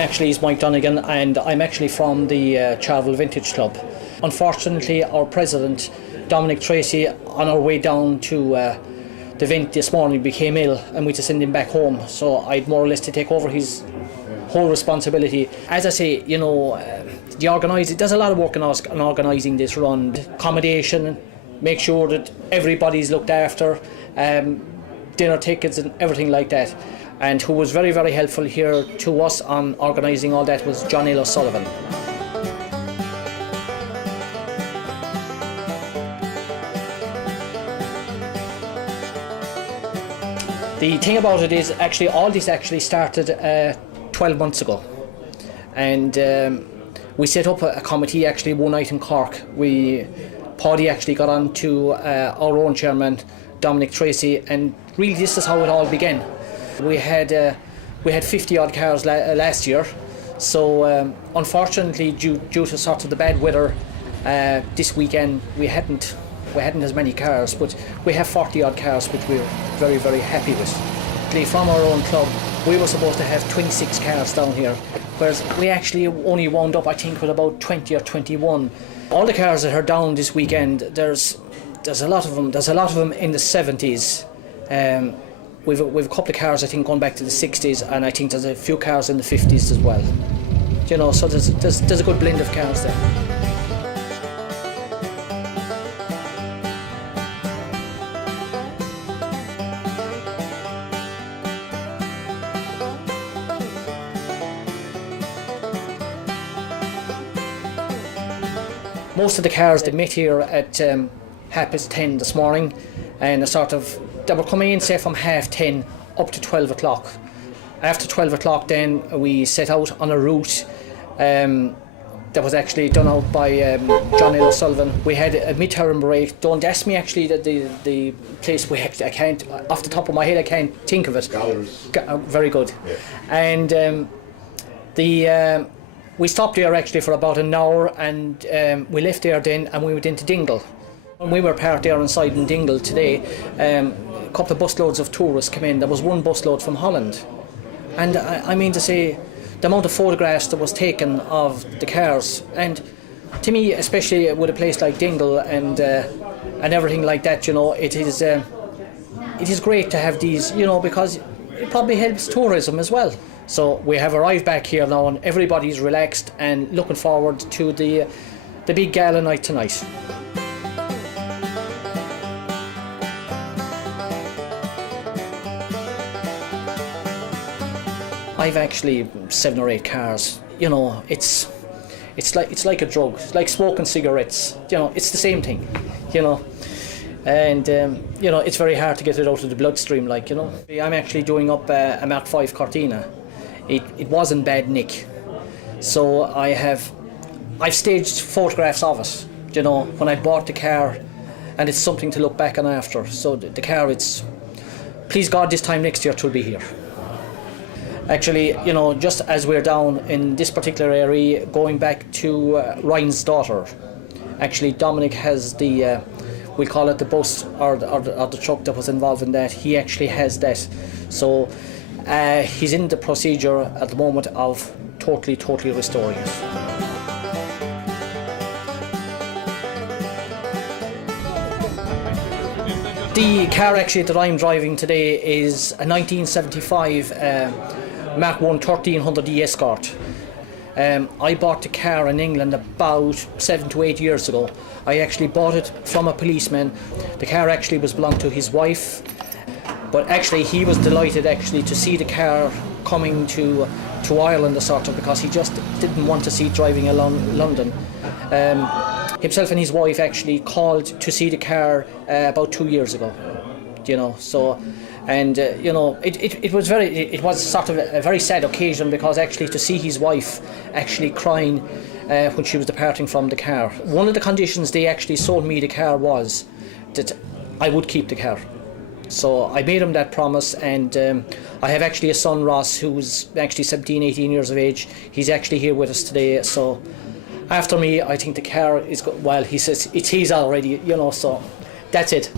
name actually is Mike Donegan, and I'm actually from the tSúil Vintage Club. Unfortunately, our president, Dominic Tracy, on our way down to the event this morning became ill, and we had to send him back home. So I'd more or less to take over his whole responsibility. As I say, you know, there's a lot of work on organising this run. Accommodation, make sure that everybody's looked after, dinner tickets and everything like that. And who was very, very helpful here to us on organising all that was John O'Sullivan. The thing about it is actually all this actually started 12 months ago, and we set up a committee actually one night in Cork. Páidí actually got on to our own chairman, Dominic Tracy, and really this is how it all began. We had 50 odd cars last year, so unfortunately due to sort of the bad weather this weekend we hadn't as many cars, but we have 40 odd cars which we're very, very happy with. From our own club we were supposed to have 26 cars down here, whereas we actually only wound up I think with about 20 or 21. All the cars that are down this weekend, there's a lot of them in the 70s. We've a couple of cars I think going back to the 60s, and I think there's a few cars in the 50s as well. You know, so there's a good blend of cars there. Most of the cars they met here at 10:30 this morning, and they were coming in say from 10:30 up to 12 o'clock. After 12 o'clock then we set out on a route that was actually done out by John O'Sullivan. We had a mid-term break. Don't ask me actually that the place I can't, off the top of my head I can't think of it. Very good. Yeah. And we stopped there actually for about an hour, and we left there then and we went into Dingle. When we were parked there inside in Dingle today, a couple of busloads of tourists came in. There was one busload from Holland, and I mean to say the amount of photographs that was taken of the cars, and to me especially with a place like Dingle and everything like that, you know, it is great to have these, you know, because it probably helps tourism as well. So we have arrived back here now and everybody's relaxed and looking forward to the big gala night tonight. I've actually 7 or 8 cars. You know, it's like a drug. It's like smoking cigarettes. You know, it's the same thing. You know, and you know, it's very hard to get it out of the bloodstream. Like, you know, I'm actually doing up a Mark 5 Cortina. It was in bad nick, so I've staged photographs of it. You know, when I bought the car, and it's something to look back on after. So the car, please God, this time next year it will be here. Actually, you know, just as we're down in this particular area, going back to Ryan's daughter, actually Dominic has the, we call it the bus or the truck that was involved in that. He actually has that. So he's in the procedure at the moment of totally restoring it. The car actually that I'm driving today is a 1975 Mark 1 1300E Escort. I bought the car in England about 7 to 8 years ago. I actually bought it from a policeman. The car actually belonged to his wife, but actually he was delighted actually to see the car coming to Ireland because he just didn't want to see it driving along London. Himself and his wife actually called to see the car about 2 years ago, you know. So, and you know, it was sort of a very sad occasion, because actually to see his wife actually crying when she was departing from the car. One of the conditions they actually sold me the car was that I would keep the car. So I made him that promise, and I have actually a son, Ross, who's actually 17, 18 years of age. He's actually here with us today. So after me, I think the car is well, he says it's his already, you know, so that's it.